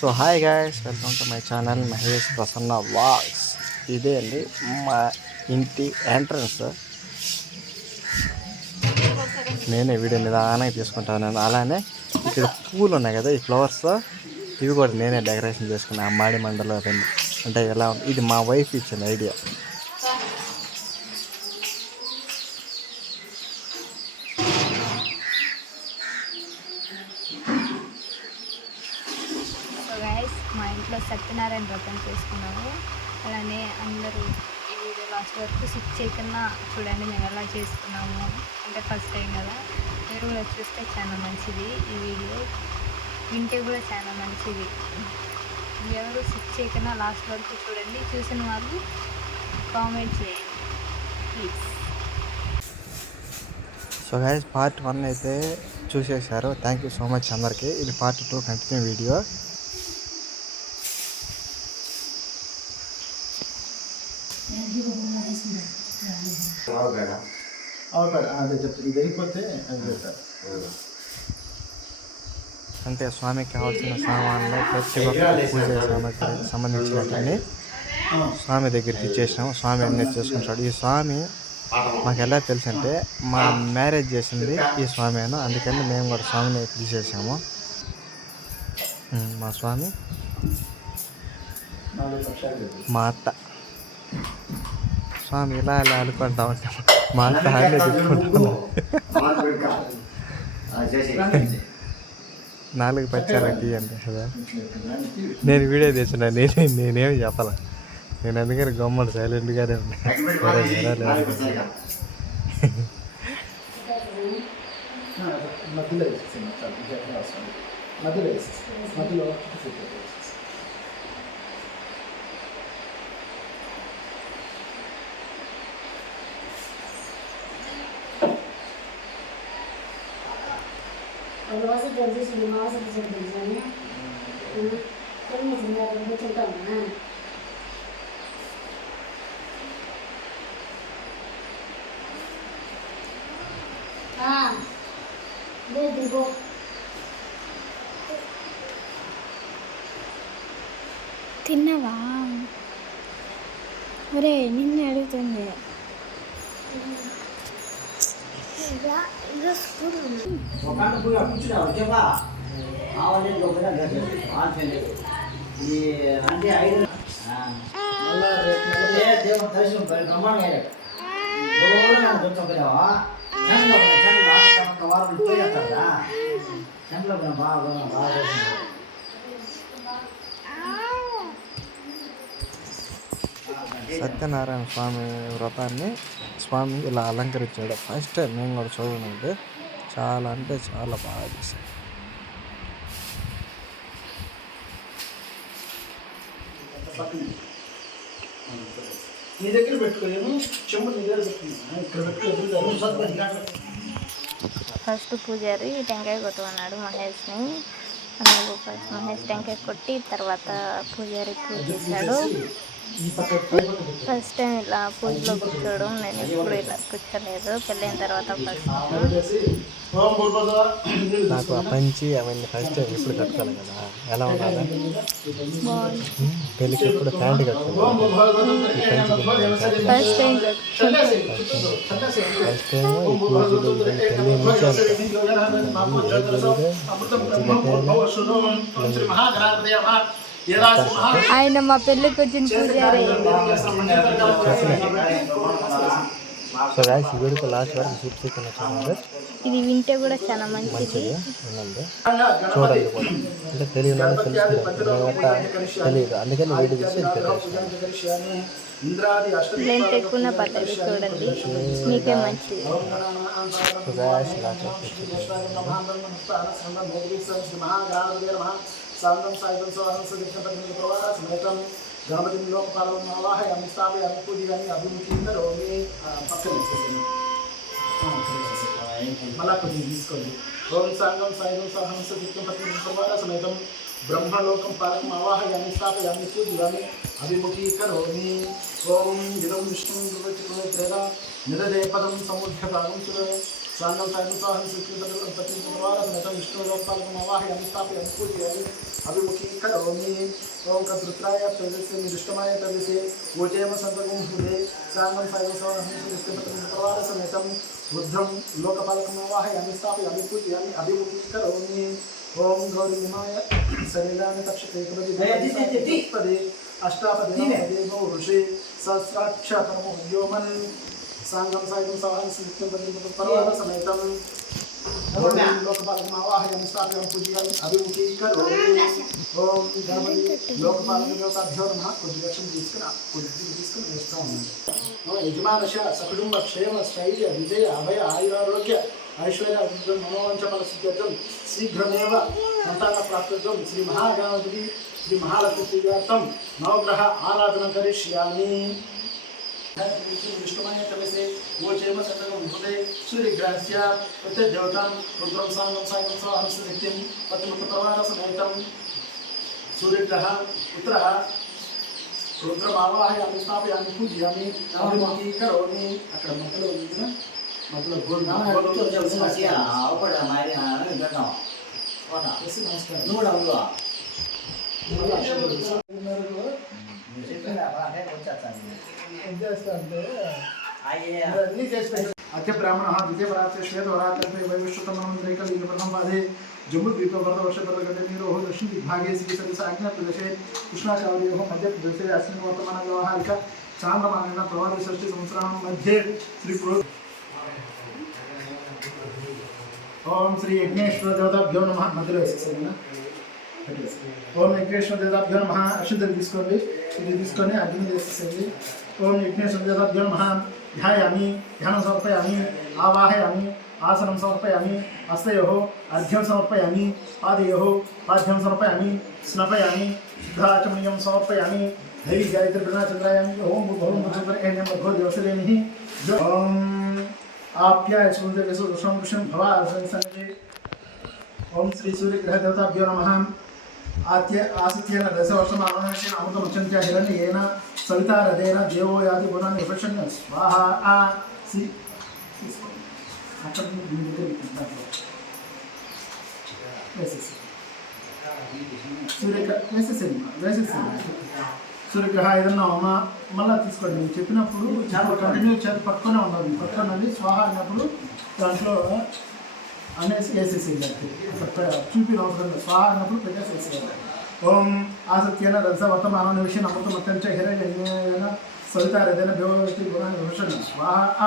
So hi guys welcome to my channel Mahesh Prasanna vlogs. ఇదే అండి మా ఇంటి ఎంట్రన్స్. నేనే వీడియో నిదానంగా తీసుకుంటాను. అలానే ఇక్కడ పూలు ఉన్నాయి కదా ఈ ఫ్లవర్స్. ఇవి కూడా నేనే డెకరేషన్ చేసుకున్నాను. ఆ మాడి మండలో రెండు. అంటే ఎలా ఉంది? ఇది మా వైఫ్ ఇచ్చిన ఐడియా సో గైస్ మా ఇంట్లో సత్యనారాయణ వ్రతం చేసుకున్నాము. అలానే అందరూ ఈ వీడియో లాస్ట్ వరకు సిక్ చేయకుండా చూడండి మేము ఎలా చేసుకున్నాము. అంటే ఫస్ట్ టైం కదా. మీరు కూడా చూస్తే చాలా మంచిది ఈ వీడియో. వింటే కూడా చాలా మంచిది. ఎవరు సిక్ చేయకుండా లాస్ట్ వరకు చూడండి. చూసిన వాళ్ళు కామెంట్ చేయండి. Please. So guys part one అయితే చూసేశారు. థ్యాంక్ యూ సో మచ్ అందరికీ. ఇది పార్ట్ టూ కంటిన్యూ వీడియో. అవుతాడు అదే చెప్తాను ఇది అయిపోతే అది చెప్తారు అంటే స్వామికి కావాల్సిన సామాన్లు ప్రతి ఒక్క పూజ సామాగ్రికి సంబంధించినవన్నీ స్వామి దగ్గరికి ఇచ్చేసినాము స్వామి అన్నీ చేసుకుంటాడు. ఈ స్వామి మాకు ఎలా తెలుసు అంటే మా మ్యారేజ్ చేసింది ఈ స్వామిను అందుకని మేము కూడా స్వామిని పిలిచేసాము మా స్వామి మా అత్త స్వామి ఇలా ఇలా అనుకుంటాం మా అత్త నాలుగు పచ్చాలకు అంటే కదా. నేను వీడియో తెచ్చిన నేనే నేనేమి చెప్పాల. నేను అందుకని గమ్మడు సైలెంట్గానే ఉన్నా సరే సరే లేదు. మధ్యలో వేసేసి మొత్తం ఇంకెక్కడ అవసరం లేదు. మధ్యలో వేసేసి మధ్యలో సెట్ వేసేసి. రోజు తెలిసి మాసం తెలిసాను కొన్ని కూర్చుంటామా దిగో తిన్నావా? ఒరే నిన్ను అడుగుతుంది అంటే ఐదు దర్శనం బ్రహ్మాండంగా ఒక వారం బాగా బాగా సత్యనారాయణ స్వామి వ్రతాన్ని స్వామి ఇలా అలంకరించాడు. ఫస్ట్ టైం మేము కూడా చూడనంటే చాలా అంటే చాలా బాగా చేశాడు. పక్కన. నీ దగ్గర పెట్టుకోలేము. చెంబు నీ దగ్గర పెట్టుకున్నాను ఇక్కడ పెట్టుకోలేదు. ఫస్ట్ పూజారి టెంకాయ కొట్టమన్నాడు మహేష్ని. అందుకు ఫస్ట్ మహేష్ టెంకాయ కొట్టి తర్వాత పూజారి పూజ ఫస్ట్ టైం ఇలా పూజలో కూర్చోవడం నేను ఎప్పుడు ఇలా కూర్చోలేదు. పెళ్ళైన తర్వాత ఫస్ట్ నాకు ఆ పంచి అవన్నీ ఫస్ట్ టైం ఎప్పుడు కట్టుకోవాలి కదా. ఎలా ఉండాలి? పెళ్ళికి ఎప్పుడు ప్యాంట్ కట్టుకోవాలి? First time. ఫస్ట్ ఈ పూజలు పెళ్ళి నుంచి ఆయన మా పెళ్ళికి వచ్చిన పూజారి. సో గాయస్ ఈ వీడియోకి లాస్ట్ వరకు సూప్ ఇది వింటే కూడా చాలా మంచిది. కూడా. అంటే వాళ్ళు తెలుసుకుంటారు తెలియదు. అందుకని వీడియో తీసి లెంత్ ఎక్కువ పర్లేదు చూడండి. మీకే మంచిది. సో గాయస్ లాస్ట్ సాంతం సాయుధం సోహం సుదీక్షపతిని ప్రవాహ సమేతం గణపతి లోకపాలం ఆవాహయామి స్థాపయామి అభివృద్ధి అభిముఖి రోమి పక్కన వేసేసాను మళ్ళా కొంచెం తీసుకోండి ఓం సాంగం సాయుధం సోహం సుదీక్షపతిని ప్రవాహ సమేతం బ్రహ్మలోకం పాలకం అవాహయాన్ని స్థాపయాన్ని పూజయామి అభిముఖీకరోమి ఓం ఇదం విష్ణు నిరదే పదం సముద్ర భాగం സാന്ദോസാഹിത്യം സംസ്കൃതം വിഷ്ണുലോപാലകമാവാഹി അനുസ്ഥാപ്യ അനുപൂജയായി അഭിമുഖീകരോമി ഓം കർത്തൃത്രായ തേജസ് നിരുഷ്ടമായ തേജസ് ഊജയമ സന്തകം ഹൃദേ സാന്ദം സാഹിത്യം ബുദ്ധം ലോകപാലകമാവാഹി അനുസ്ഥാപ്യ അനുപൂജയായി അഭിമുഖീകരോമി ഓം ഗൗരിമായ ശരീരാണി തക്ഷേ അഷ്ടാപദേ ഋഷി സഹസ്രാക്ഷ പരമോ വ്യോമൻ శరీరాన్ని తక్షతే పదే అష్టాపదే దేవో ఋషి సహస్రాక్షరము వ్యోమన్ సాంగం సాయం సవాహం సిద్ధిం పర్వత సమేతం లోకపాలకం ఆవాహయం స్థాపయం పూజయామి అభిముఖీకరోమి ఓం గణపతి లోకపాలక దేవతాభ్యో నమ కొద్ది లక్ష్యం తీసుకుని కొద్ది తీసుకుని వేస్తూ ఉన్నాను యజమానశ సకుటుంబ క్షేమ స్థైర్య విజయ అభయ ఆయురారోగ్య ఐశ్వర్య అభివృద్ధి మనోవంచ ఫల సిద్ధ్యర్థం శీఘ్రమేవ సంతాన ప్రాప్త్యర్థం శ్రీ మహాగణపతి శ్రీ మహాలక్ష్మి పూజార్థం నవగ్రహ ఆరాధన కరిష్యామి విష్ణుమయ తలసే ఓచేమ సంతకం హృదయ సూర్యగ్రహస్య ప్రత్యదేవతాం రుద్రం సాంగం సాంగం స్వాహంస నిత్యం పతిముఖ ప్రవాహ సమేతం సూర్యగ్రహ పుత్రः రుద్రం ఆవాహయామి స్థాపయామి పూజయామి అభిముఖీ కరోమి అక్కడ మధ్యలో ఉంది కదా మధ్యలో గోల్ అవపడ మరి గడ్డం నమస్కారం నువ్వు కూడా ఉండు మళ్ళీ అక్షంతలు తెలుసా? నువ్వు చెప్పిన అంటే వచ్చేస్తాను అయ్యే అత్య బ్రాహ్మణ ద్వితీయ పరాచ శ్వేత వరాకల్పే వైవిశ్వతమనంతరైకలింగ ప్రథమ పాదే జమ్ముద్వీప వరదవర్షపదగతే నీరోహ దక్షిణ దిగ్భాగే శ్రీ సరిస ఆజ్ఞాప్రదేశే కృష్ణాచార్యోः మధ్యప్రదేశే అస్మిన్ వర్తమాన వ్యవహారిక చాంద్రమానేన ప్రవాది షష్ఠి సంవత్సరాణం మధ్యే శ్రీ ప్రో ఓం శ్రీ యజ్ఞేశ్వర దేవతాభ్యో నమ మధ్యలో వేసేసాను ఓం వెంకటేశ్వర దేవతాభ్యో నమ అశుద్ధం తీసుకోండి ఇది తీసుకొని అగ్ని వేసేసేయండి ఓం యజ్ఞేశ్వర దేవతాభ్యో నమ ధ్యాయామి ధ్యానం సమర్పయామి ఆవాహయామి ఆసనం సమర్పయామి హస్తయో అర్ఘ్యం సమర్పయామి పాదయో పాద్యం సమర్పయామి స్నపయామి శుద్ధాచమనీయం సమర్పయామి ధైర్య గాయత్రి బృణాచంద్రాయామి ఓం భూభవం భూచంద్రేణ్యం భగవో దివసలేని ఓం ఆప్యాయ సూర్య సుషం విషం భవ సంసంగే ఓం శ్రీ సూర్యగ్రహ దేవతాభ్యో నమ ఆత్య ఆసిత్యేన దశవర్షం ఆనవేశేన అమృతముచ్చంత్య హిరణ్యేన సవితారథేన దేవో యాతి గుణాన్ని విపక్షణ స్వాహ ఆ సి. అక్కడ మీ దాంట్లో. వేసేసి ఏదన్నా ఉన్నా మళ్ళీ తీసుకోండి. నేను చెప్పినప్పుడు చాలా కంటిన్యూ చేతి పక్కనే ఉండాలి. పక్కన స్వాహ అన్నప్పుడు దాంట్లో అనేసి అంతే అక్కడ చూపి అవసరం లేదు స్వాహ అన్నప్పుడు పెట్టేసి వేసేయాలి ఓం ఆసత్యేన రస వర్తమానం విషయం అమృతం అత్యంత హిరణ్యేన సవితారేదైన దేవతి గుణాన్ని విషయం స్వాహ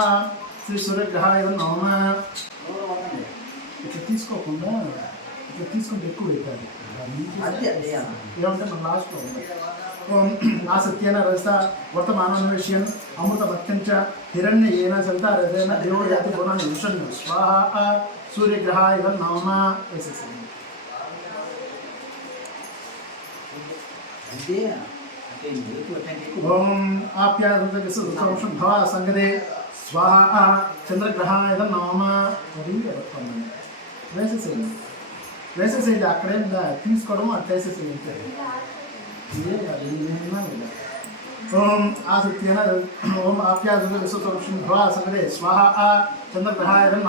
శ్రీ సూర్యగ్రహ ఏదన్నా ఉన్నా ఇట్లా తీసుకోకుండా ఇట్లా తీసుకుంటే ఎక్కువ అవుతుంది ఏమంటే మన లాస్ట్లో ఓం ఆసత్యేన రస వర్తమానం విషయం అమృతమత్యంచ హిరణ్య ఏన సవితారేదైన దేవో యాతి గుణాన్ని విషయం స్వాహ ఆ సూర్యగ్రహ ఇదం నామ వేసేసింది అంతే అంటే ఎక్కువ అంటే ఎక్కువ ఓం ఆప్యాసం భవ సంగదే స్వాహ ఆ చంద్రగ్రహ ఇదం నామ అది పట్టుకోండి వేసేసేయండి వేసేసేయండి అక్కడేం దా- తీసుకోవడం అట్లా వేసేసేయండి అంతే. ఇదే కాదు, ఏమైనా లేదా. ఓం ఆసక్తిన ఓం ఆప్యాసం విశ్వసం భవ సంగదే స్వాహ ఆ చంద్రగ్రహ ఇదం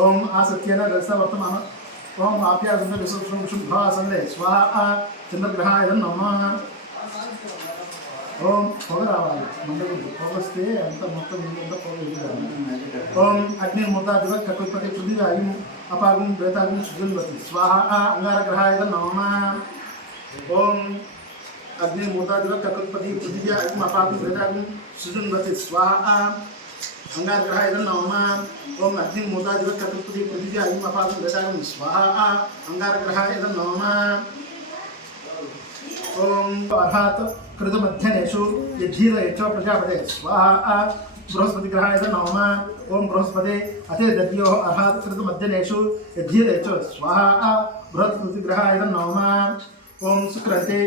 ఓం ఆసక్తిన రస వర్తమాన ఓం ఆప్యాసంత విశ్వం శుభా సందే స్వాహ చంద్రగ్రహాయ నమ. ఓం పొగ రావాలి మండలి పొగ వస్తే అంత మొత్తం అంతా పొగ ఎదురాలి ఓం అగ్ని ముద్దాదివ కకుల్పతి పృథివీ అగ్ని అపాగం ప్రేతాగం శుద్ధుల్వతి స్వాహ అంగారగ్రహాయ నమ. ఓం అగ్ని ముద్దాదివ కకుల్పతి పృథివీ అయం అపాగం ప్రేతాగం సుజన్వతి స్వాహ అంగారగ్రహాయ నమ ఓం అగ్ని మూదాదివ కటుపతి పృథివీ అగ్ని అపాదం ప్రజాగ్ని స్వాహ అంగారగ్రహాయ నమ ఓం అర్హాత్ కృతమధ్యనేషు యద్ధీర యక్ష ప్రజాపతే స్వాహ బృహస్పతి గ్రహాయ నమ ఓం బృహస్పతి అతే దద్యో అర్హాత్ కృతమధ్యనేషు యద్ధీర యక్ష స్వాహ బృహస్పతి గ్రహాయ నమ ఓం శుక్రతే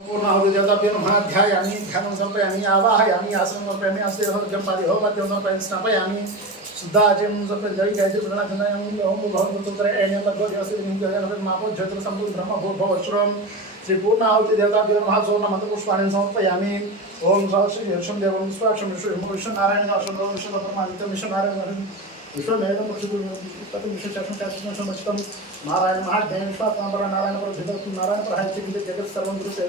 पूर्णाहुतिजतव्यं महाध्यायामि ध्यानं समर्पयामि आवाहयामि आसनं समर्पयामि अस्येह जम्पादिहो मध्यं समर्पयामि स्थापयामि సుద్దాజయం సంప్రజయి గైత్రి ప్రధాన గంధాయం ఓం భగవంతుత్ర ఏనేమ గోదేవసి నింకరణ మాపో జ్యోతిర సంపూర్ బ్రహ్మ భూ భవశ్రం శ్రీ పూర్ణాహుతి దేవతాభిర మహాసోర్ణ మతపుష్పాన్ని సమర్పయామి ఓం సహశ్రీ యక్షం దేవం స్వాక్షం విశ్వ విశ్వనారాయణ అశ్వం విశ్వపరమాదిత్యం విశ్వనారాయణ విశ్వమేధం పురుషుడు విశ్వచక్షం శాస్త్రం మచితం నారాయణ మహాజ్ఞాన విశ్వాత్మ నారాయణ ప్రభు నారాయణ ప్రహాయ జగత్ సర్వం దృశ్య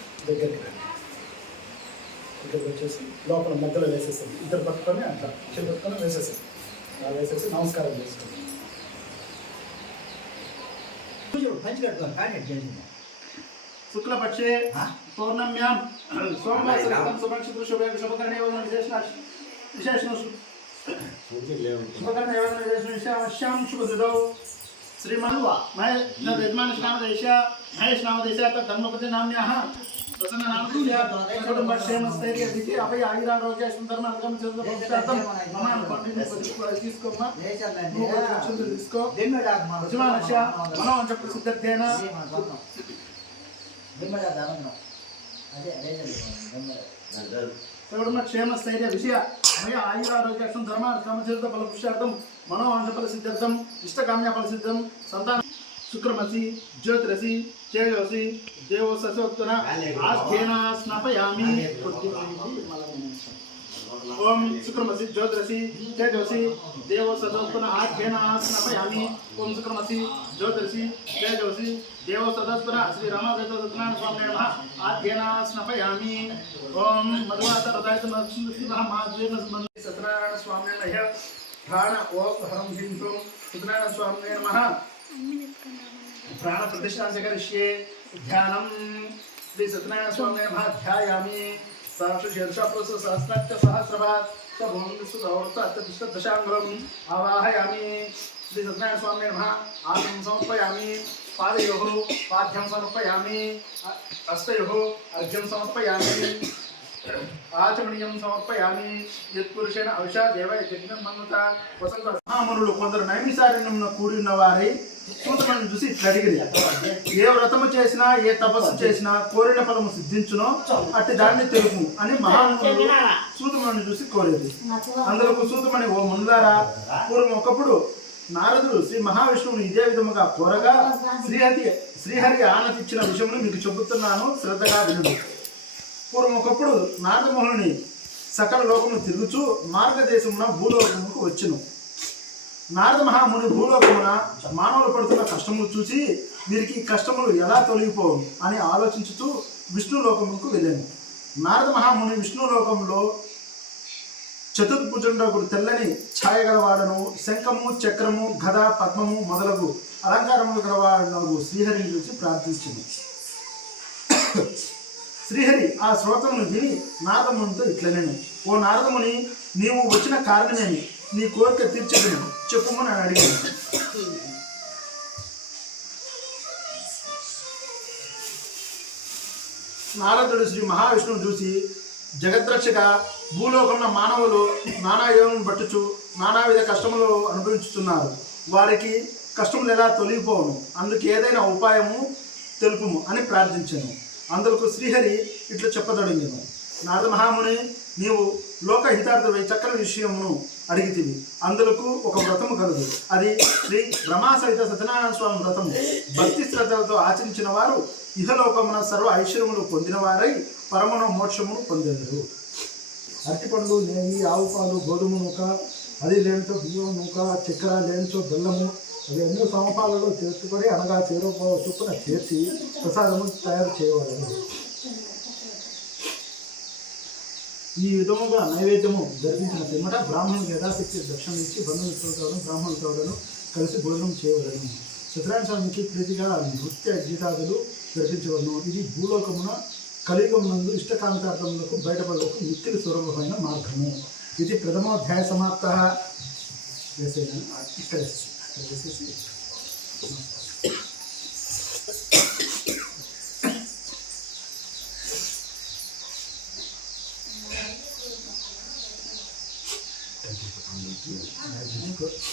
దగ్గరికి రండి. దగ్గరికి వచ్చేసి లోపల మధ్యలో వేసేసాను ఇద్దరు పట్టుకొని అట్లా చేతి పట్టుకొని వేసేసాను అలా వేసేసి నమస్కారం చేసుకోండి. పంచి కానీ శుక్లపక్షే పౌర్ణమ్యాం సోమవారం సుభక్షిత శుభ శుభకరణే విశేషణ విశేషణ శుభకరణ విశేషణ మహేష్ యజమానస్ నామదేశ మహేష్ నామదేశ ధర్మపతి నామ్యాః ప్రసన్న నామదేశ కుటుంబ క్షేమ స్థైర్య దితి అభయ ఆయురారోగ్య సుందరమ అర్థం చంద్రబాబు మమ అనుకోండి తీసుకోమ్మా నువ్వు క్షేమ స్థైర్య విషయ ధర్మార్థ ఫల పురుషార్థం ఫల సిద్ధార్థం ఇష్టకామ్య ఫల సిద్ధం సంతాన శుక్రమసి జ్యోతిరసి తేజోసి దేవోత్సవోత్తర ఆస్థేన స్నాపయామి ఓం శుక్రమసి జ్యోతిరసి తేజోసి దేవోత్సవోత్తర ఆస్థేన స్నాపయామి ఓం శుక్రమసి జ్యోతిరసి తేజోసి దేవోత్సవోత్తర శ్రీ రామదేవ సత్యనారాయణ స్వామి నమః ఆస్థేన స్నాపయామి ఓం మధువాత హృదయత మహాజీర్ణ సంబంధి సత్యనారాయణ స్వామి నయ ప్రాణ ఓం హరం హ్రీం క్లీం సత్యనారాయణ స్వామి నమః ప్రాణ ప్రతిష్టాంచ కరిష్యే ధ్యానం శ్రీ సత్యనారాయణ స్వామి నమః ధ్యాయామి సాక్షి శీర్ష పురుష సహస్రత్య సహస్రభాత్ సభూం విశ్వదౌర్త అత్యతిష్ట దశాంగులం ఆవాహయామి శ్రీ సత్యనారాయణ స్వామి నమః ఆసనం సమర్పయామి పాదయోః పాద్యం సమర్పయామి అ- హస్తయోః ఆచమనీయం సమర్పయామి యత్పురుషేణ అవిషా దేవ యజ్ఞం మన్నుత వసంత మహామునులు కొందరు నైమిసారణ్యంలో కూడి ఉన్న వారి సూత్రులను చూసి ఇట్లా ఏ వ్రతము చేసినా ఏ తపస్సు చేసినా కోరిన ఫలము సిద్ధించునో అట్టి దాన్ని తెలుపు అని మహామునులు సూతములను చూసి కోరేది. అందులకు సూతమని ఓ మునులారా పూర్వం ఒకప్పుడు నారదుడు శ్రీ మహావిష్ణువుని ఇదే విధముగా కోరగా శ్రీహరి శ్రీహరి ఆనతిచ్చిన విషయమును మీకు చెబుతున్నాను. శ్రద్ధగా వినండి. పూర్వం ఒకప్పుడు నారదమోహనుని సకల లోకము తిరుగుచూ మార్గదేశమున భూలోకముకు వచ్చును. నారద మహాముని భూలోకమున మానవులు పడుతున్న కష్టములు చూసి వీరికి కష్టములు ఎలా తొలగిపోవు అని ఆలోచించుతూ విష్ణులోకముకు వెళ్ళాను. నారద మహాముని విష్ణులోకంలో చతుర్భుజుండగుడు తెల్లని ఛాయ గలవాడను శంఖము చక్రము గద పద్మము మొదలగు అలంకారములు గలవాడను శ్రీహరిని చూసి ప్రార్థించింది. శ్రీహరి ఆ శ్రోతమును విని నారదమునితో ఇట్లనేను ఓ నారదముని నీవు వచ్చిన కారణమేమి? నీ కోరిక తీర్చదును చెప్పుమని అని అడిగాను నారదుడు శ్రీ మహావిష్ణువు చూసి జగద్రక్షక భూలోకంలో మానవులు నానా యోగం పట్టుచు నానావిధ కష్టములు అనుభవించుతున్నారు వారికి కష్టములు ఎలా తొలగిపోవను? అందుకు ఏదైనా ఉపాయము తెలుపుము అని ప్రార్థించాను. అందుకు శ్రీహరి ఇట్లా నేను. నారద మహాముని నీవు లోక హితార్థమై చక్కని విషయమును అడిగితివి. అందులకు ఒక వ్రతము కలదు. అది శ్రీ బ్రహ్మా సహిత సత్యనారాయణ స్వామి వ్రతము. భక్తి శ్రద్ధలతో ఆచరించిన వారు ఇహలోకమున సర్వ ఐశ్వర్యములు పొందిన వారై పరమణ మోక్షమును పొందేరు అరటిపండ్లు నెయ్యి ఆవు పాలు గోధుమ నూక అది లేనిచో బియ్యం నూక చక్కెర లేనిచో బెల్లము అవి అన్ని సమపాలలో చేర్చుకొని అనగా చేరువ చొప్పున చేర్చి ప్రసాదము తయారు చేయవలను. ఈ విధముగా నైవేద్యము జరిపించిన పిమ్మట బ్రాహ్మణులకు యథాశక్తి దక్షిణ ఇచ్చి బంధుమిత్రులతోనూ బ్రాహ్మణులతోనూ కలిసి భోజనం చేయవలను. సత్యనారాయణ స్వామికి ప్రీతిగా నృత్య గీతాదులు జరిపించవలను. ఇది భూలోకమున కలియుగం నందు ఇష్టకాంతార్థములకు బయటపడకు మిక్కిలి సులభమైన మార్గము. ఇది ప్రథమోధ్యాయ సమాప్త. ఇక్కడ వేసేసి ఇక్కడ వేసేసి